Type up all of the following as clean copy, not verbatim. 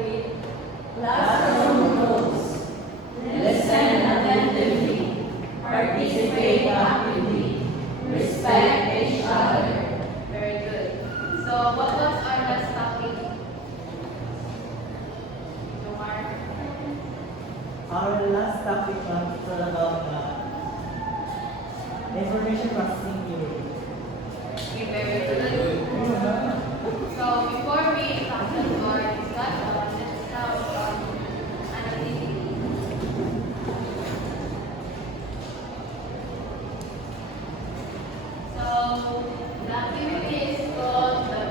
with classroom rules. Listen attentively, participate actively, respect each other. Very good. So, what was our last topic? Omar? Our last topic was all about information processing theory. Okay, very good. So, before we tackle our discussion, let's have an activity. So, the activity is called the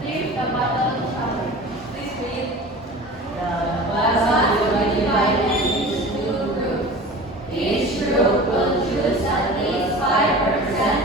Flip the Bottle Challenge. Please read. Class will be divided into two groups. Each group will choose at least 5%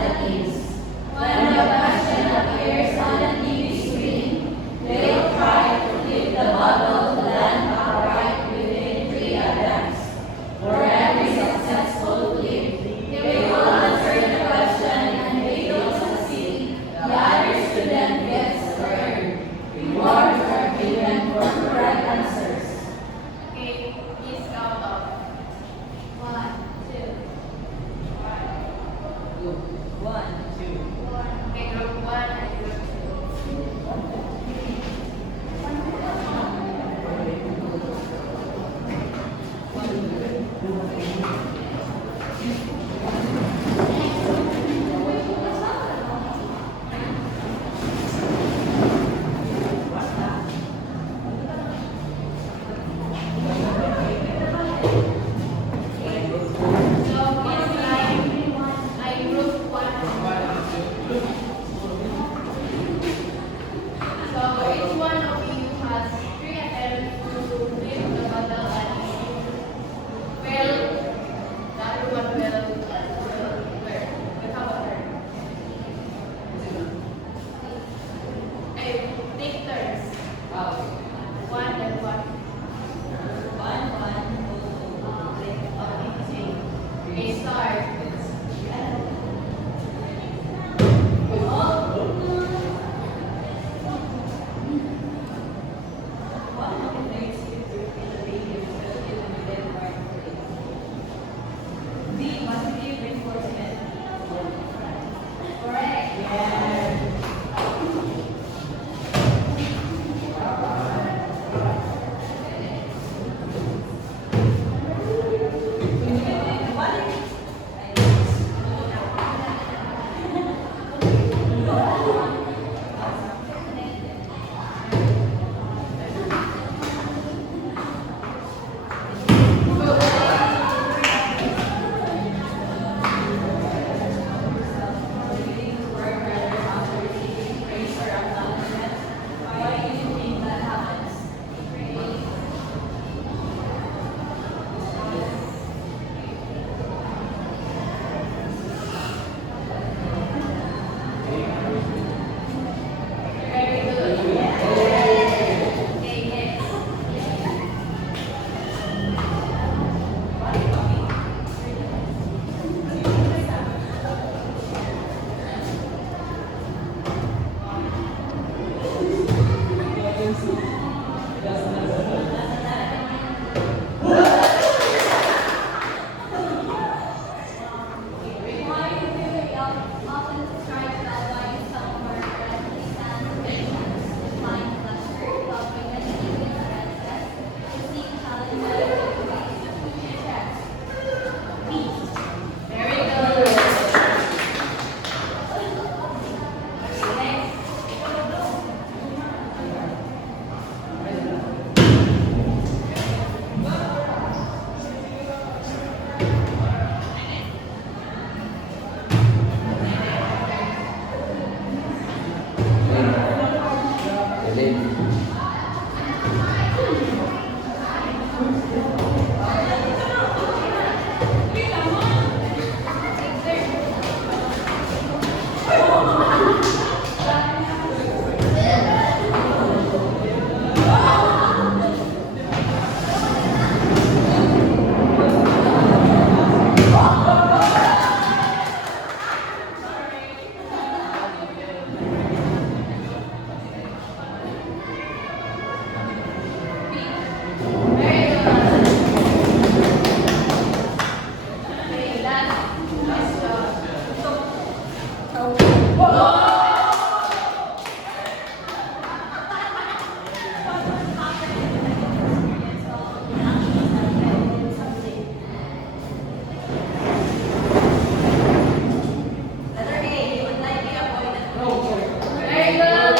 Very good.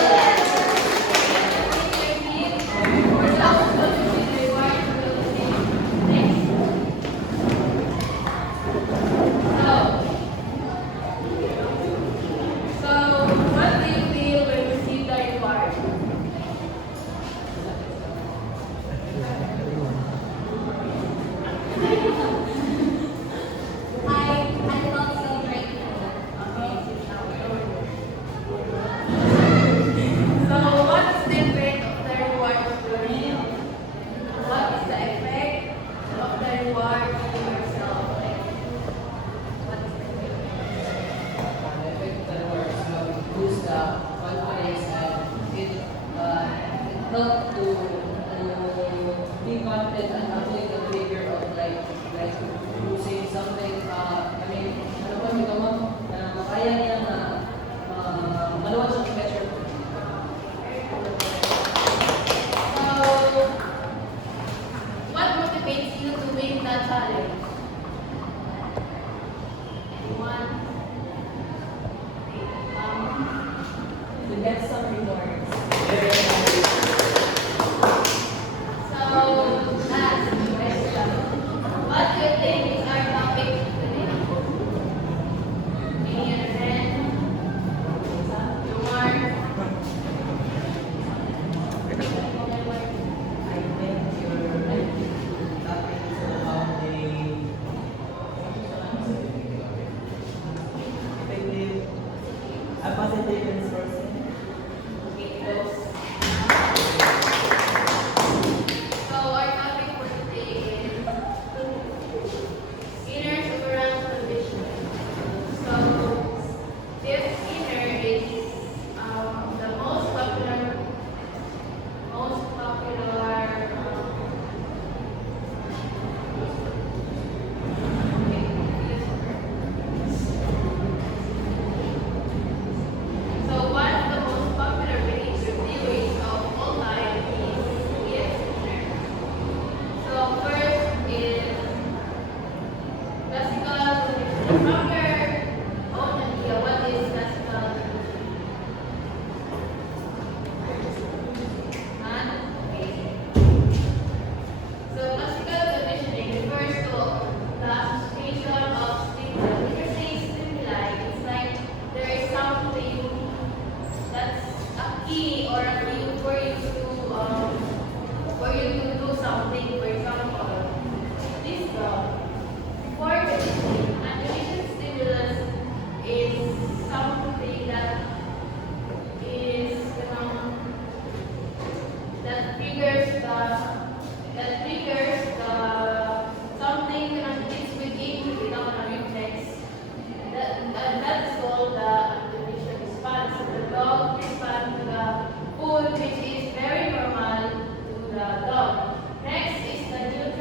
For some of the reward will be next. So what do you feel when you see the reward? I felt so grateful. So what is the effect of the reward to you? What is the effect of the reward to yourself? What is the effect? Boost the confidence and it helped to be confident and avoid the behavior of like saying something, I mean, ano ba, ikaw mo, na makaya niya na maluwag siyang measure. So what motivates you to win that challenge? One. To get some rewards. So last question. What do you think is our topic today? Any other friend? Jomar? I think your topic is about the effective, a positive resourcing. So our topic for today is inner superance conditioning. So this inner is the most popular So one of the most popular beliefs or theories of all time is inner. So first is classical conditioning. From your own idea, what is classical conditioning? None? Okay. So classical conditioning refers to the association of stimuli. When you say stimuli, it's like there is something that's a key or a cue for you to do something. For example, this before conditioning, a conditioned stimulus is something that is that triggers the something it's within you without a reflex. That is called the unconditioned response. The dog responds to the food, which is very normal to the dog. Next is the neutral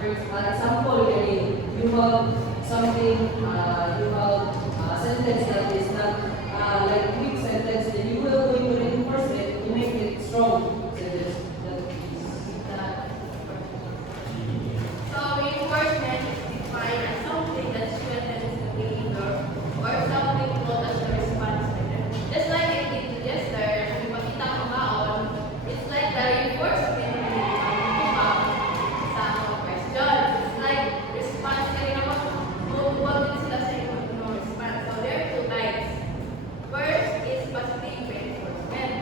For example, you have something, you have a sentence that is not like weak sentence, then you will go into reinforcement to make it strong sentence. So reinforcement is defined as something that strengthens the behavior or something called as the response method. Just like I did yesterday, kung makita ko baon, it's like the reinforcement sa mga question. It's like response kaya naman, mabuwag din sila sa yung response. So there are two types. First is positive reinforcement.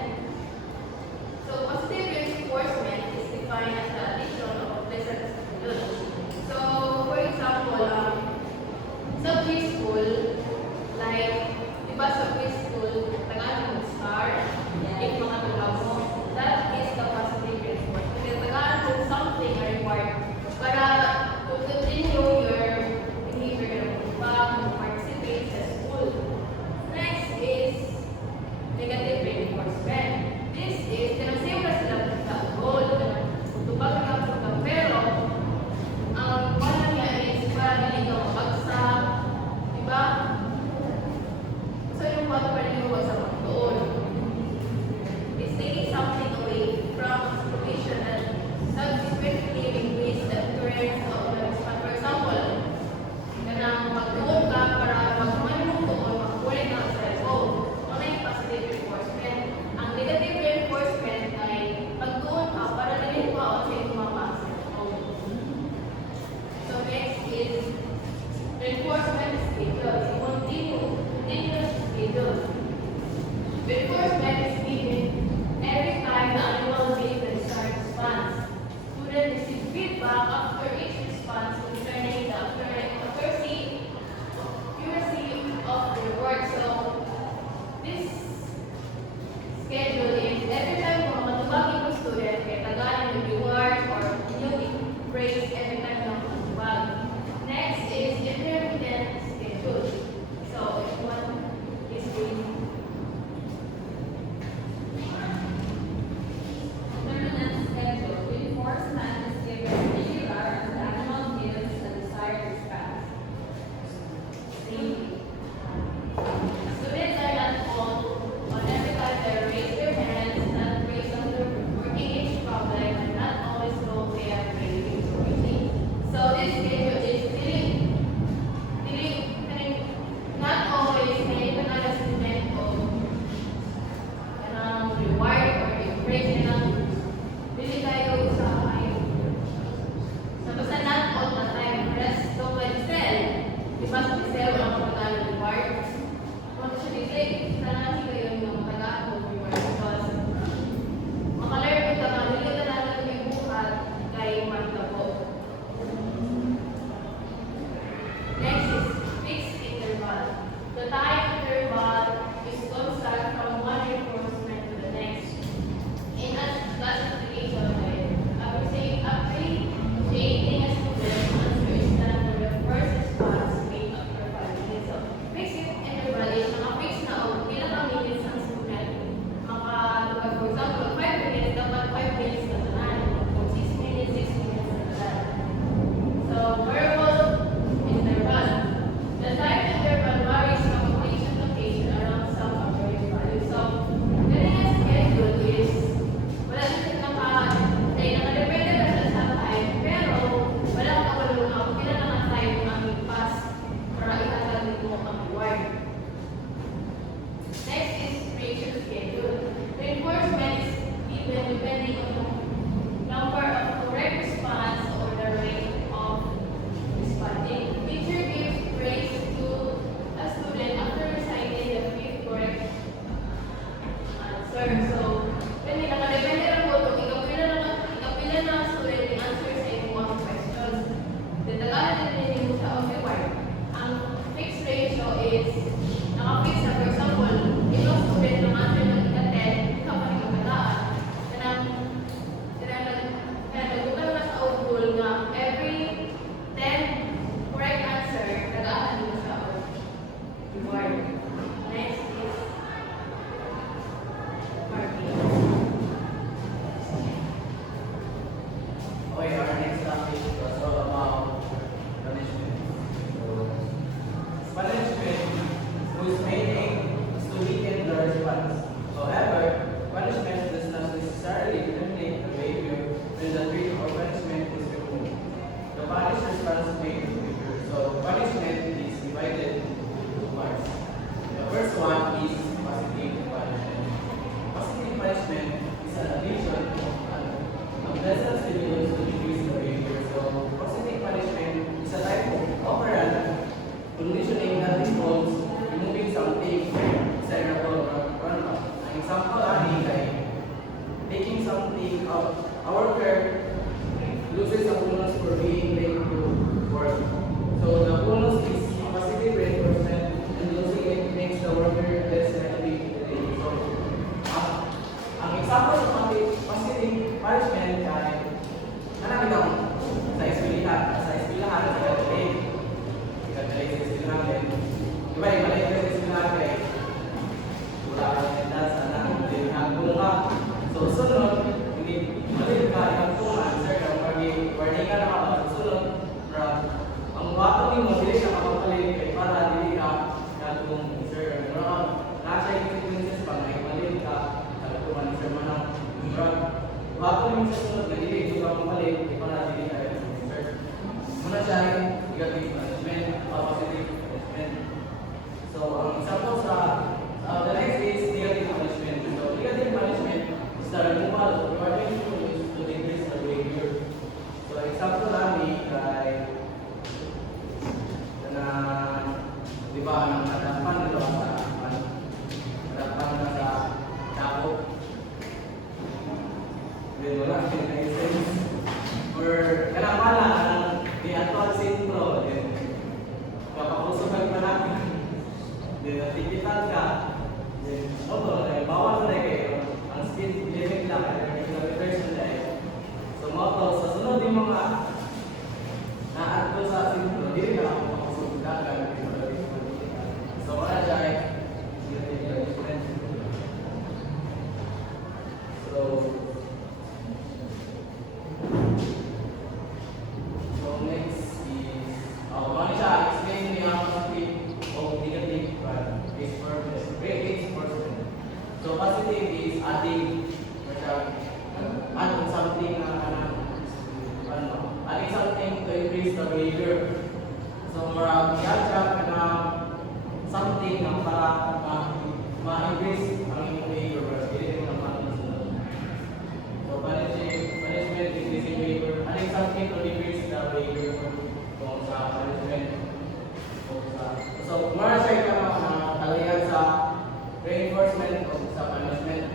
So positive reinforcement is defined as the addition of a pleasant stimulus. So for example, sa preschool, like, di ba sa preschool, tagaan mo star, if mga taga mo, that is the positive reinforcement. Kasi tagaan mo something or reward para to continue your behavior na participate sa school. Next is negative reinforcement. This is, kinasave na sila sa goal. Tupag na sa pero, ang wala niya is para hindi ka mabagsak. Diba? So yung wala pa rin sa mga goal. It's taking something away from situation and subsequently increase the occurrence of the response. For example, kanang magtuon ka para magkumain mo tuon, makulit ka sa goal. Ano yung positive reinforcement? Ang negative reinforcement ay pagtuon ka para dali pa o sa iyong mapasa. So next is reinforcement schedules. Continuous schedules. Reinforcement is given every time the animal makes a desired response. Students receive feedback after each response concerning the accuracy of their work. So this schedule is every time kung matubagin yung student, kaya tagaan yung reward or new praise every time na matubag. Next is intermittent schedule. So if one siya negative management, positive management. So, ang example sa the next is negative management. So, negative management is the removal of rewarding tools to decrease the behavior. So, example namin kay na di ba ang hadapan nila sa hadapan na sa dako. Then wala siyang license. Or kanapala ang di atwal sintro. Then kapapusukan pa natin. Then natipitan ka. Then bawal na kayo. Ang speed limit lang ay reverse na dahil. So moto, sa sunod yung mga na-add ko sa sintro, hindi ka ako makasundagan. So wala siya ay So next is one siya explain the opposite of negative is person. So positive is adding add something adding something to increase the behavior. So i-add something na para ma-increase ang iyong behavior. Hindi mo naman sunod. So management increasing behavior. Adding something to decrease the behavior kung sa management. So mara siya ka kalayan sa reinforcement o sa management.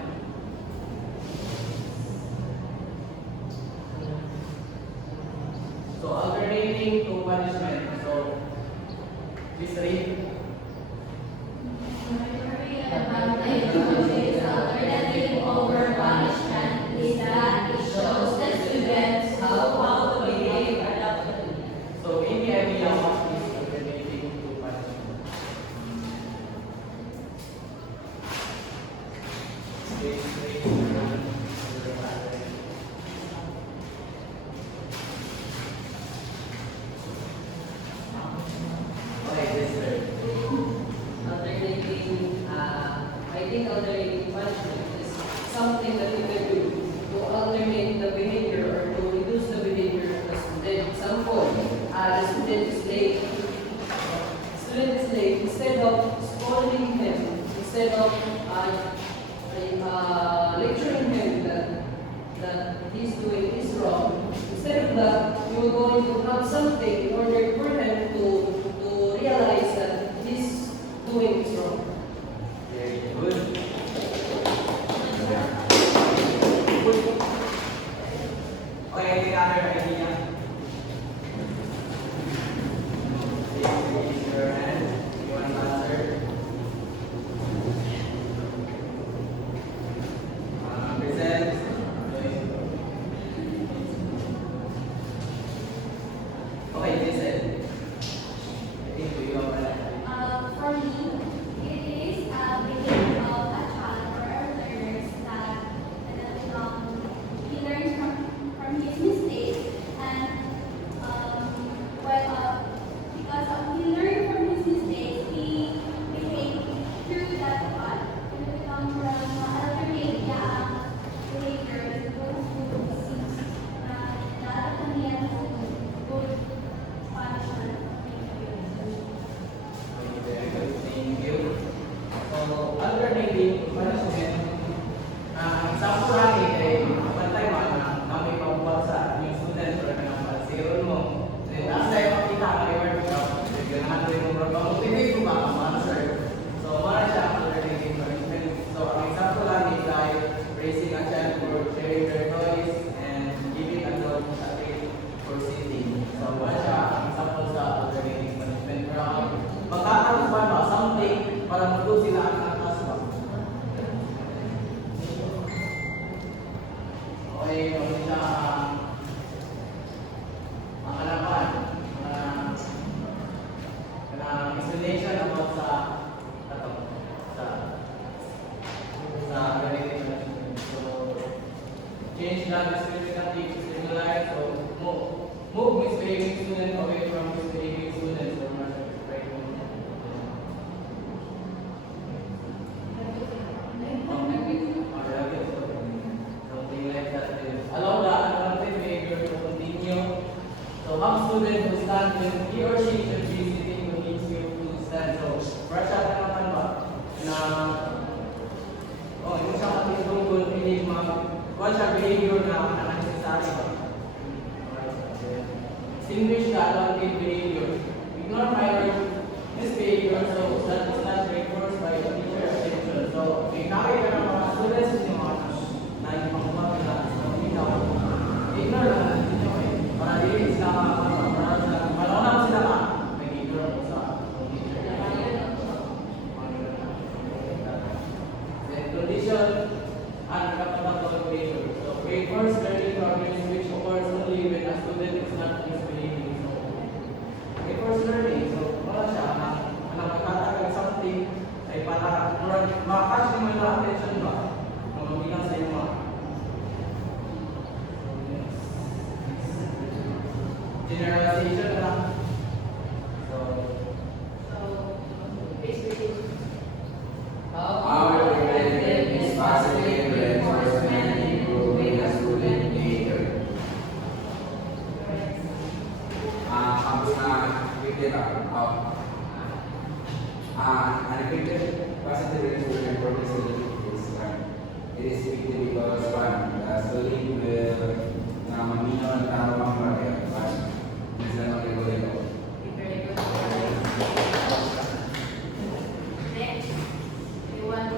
So alternating to punishment. So this read. Alternative over punishment is that it shows the students how to behave adaptively. So any idea what is alternating to punishment? Okay, this sir. Alternating, I think alternating punishment is something that you can do to alternate the behavior or to reduce the behavior of the student. Example, the student is late. Instead of scolding him, instead of lecturing him that he's doing is wrong, instead of that, you're going to have something in order for him to realize that he's doing is wrong. Very good. Okay, any other idea? Please raise your hand. You want to answer? Present. Okay, listen. I think we all For me, it is a behavior of a child or a learner that he learns from his mistakes and because he learned from his mistakes, he behaved through that path. And it becomes from alternate behavior goes to seeks that can good punishment. very good. Thank you. So, alternating punishment, example natin ay bantay mo na kami pagbuwag sa yung student or na pag-zero mo. Then, nasa yung makita ka reward ka, ganahan rin mo motivate mo ba ang answer. So, mara siya ang alternating punishment. So, ang example natin ay raising a child for sharing their toys and giving a dog a treat for sitting. So, mara siya ang example sa alternating punishment. Pero, magkakaroon ba something para matuto sila ang nakaswa? Okay, kung siya ang hanapan. have student who stand when he or she should be sitting who needs you to stand. So, brush out na naman ba? Na, yung sa ating tungkol, hindi what's our behavior na necessary ba? Distinguish the unwanted behavior. Ignore minor misbehavior, so that is not reinforced by the teacher attention. So, may nakita ng mga students yung mga nagpapagawa nila. So, ignore lang natin nyo para di sila malauna sila nag-ignore po sa teacher. Then, condition and kapatid behavior. So, reinforce learning progress which occurs only when a student is not misbehaving. So, reinforce learning. So, wala siya na magtatagal something ay para makakasya mo yung attention ba? Mabilang sa iyo mga. Generalization lang. So, basically, Our objective is positive reinforcement and improving the student behavior. Tapos na repeated unrepeated positive reinforcement for the student is it is effective because one, the student will mamino ng tamang bagay but minsan mag-regulate. very good. Next, you want to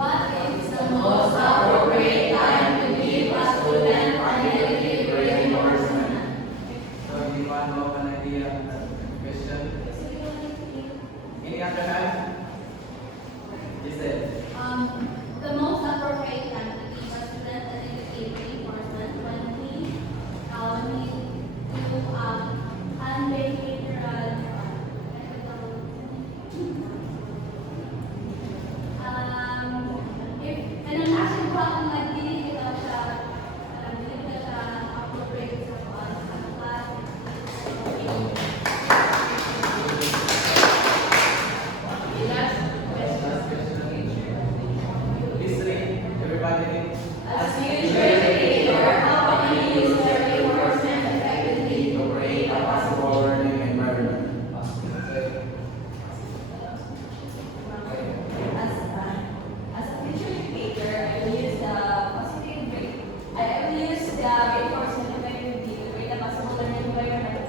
what is the most appropriate time to give a student positive reinforcement? So, you want to have an idea of the question? Any other time? You said. The most appropriate time to give a student an educative reinforcement when he do unbehavioral if pinanasya ko ang nagdili ka siya appropriate sa class. The last question. Last question. History. Everybody read. As future educator, how can you use the reinforcement effectively To create a possible learning environment. As a teacher educator, I will use the positive rate. I will use the reinforcement effectively to create a possible learning environment.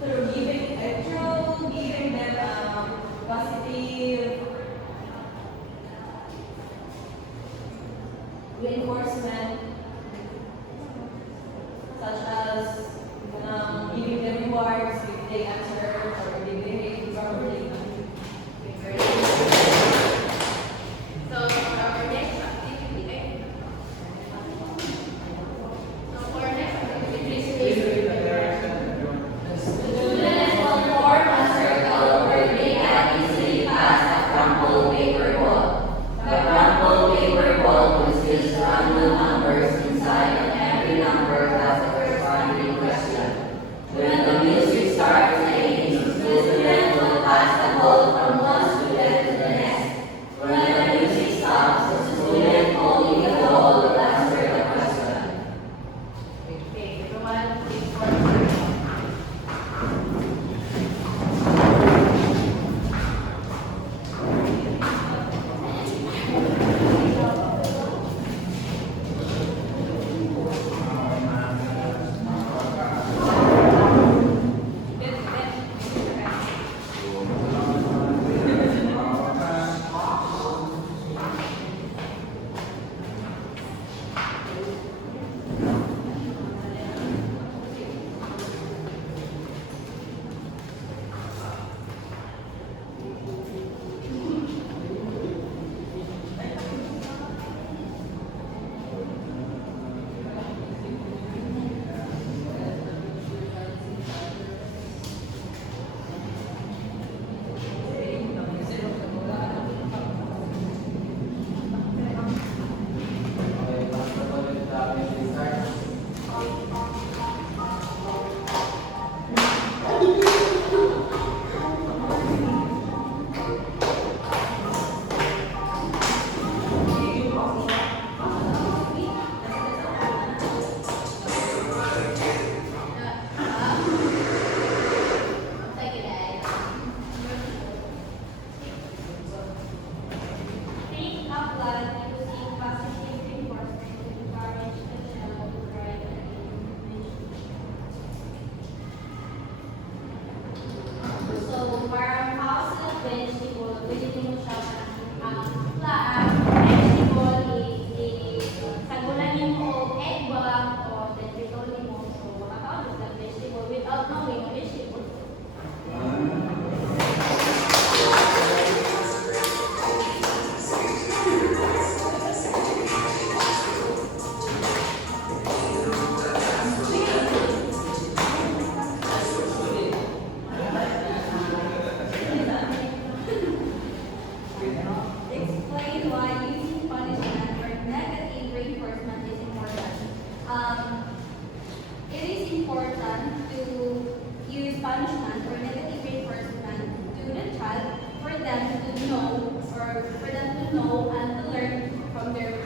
Through giving them positive reinforcement, such as giving them rewards if they answer or if they behave properly. So for our next activity, Please read the direction. Everyone. students will form a circle where they can easily pass a crumpled paper ball. The crumpled paper ball consists of random numbers inside, and every number has a corresponding question. When the music starts playing, the student will pass the ball from one student to the next. When the music stops, the student holding the ball will answer the question. Okay, everyone, please form a circle. parang how sa vegetable, pwede mo siya vegetable, sagulan mo egg ba o then pituloy mo. So, makakaulit ng vegetable without knowing a vegetable. Explain why using punishment or negative reinforcement is important. It is important to use punishment or negative reinforcement to the child for them to know and to learn from their